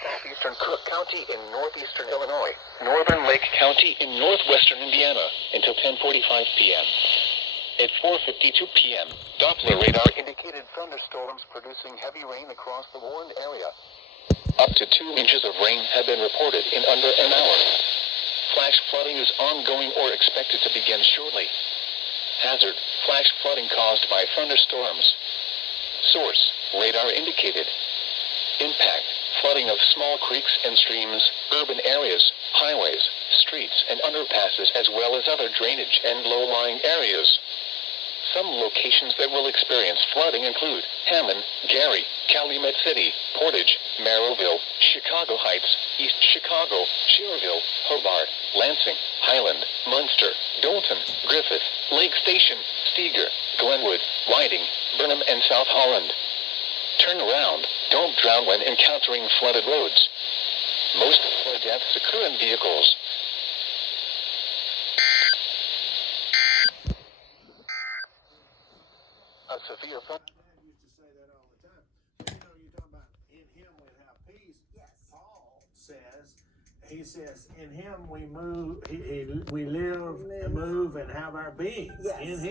southeastern Cook County in northeastern Illinois, northern Lake County in northwestern Indiana until 10:45 p.m. At 4:52 p.m., Doppler radar indicated thunderstorms producing heavy rain across the warned area. Up to 2 inches of rain have been reported in under an hour. Flash flooding is ongoing or expected to begin shortly. Hazard: flash flooding caused by thunderstorms. Source: radar indicated. Impact: flooding of small creeks and streams, urban areas, highways, streets, and underpasses, as well as other drainage and low-lying areas. Some locations that will experience flooding include Hammond, Gary, Calumet City, Portage, Merrillville, Chicago Heights, East Chicago, Schererville, Hobart, Lansing, Highland, Munster, Dolton, Griffith, Lake Station, Steger, Glenwood, Whiting, Burnham, and South Holland. Turn around. Don't drown when encountering flooded roads. Most flood deaths occur in vehicles. A severe flood. My dad used to say that all the time. But you're talking about in him we have peace. Yes. Paul says, in him we move, we live, move, and have our being. Yes. In him.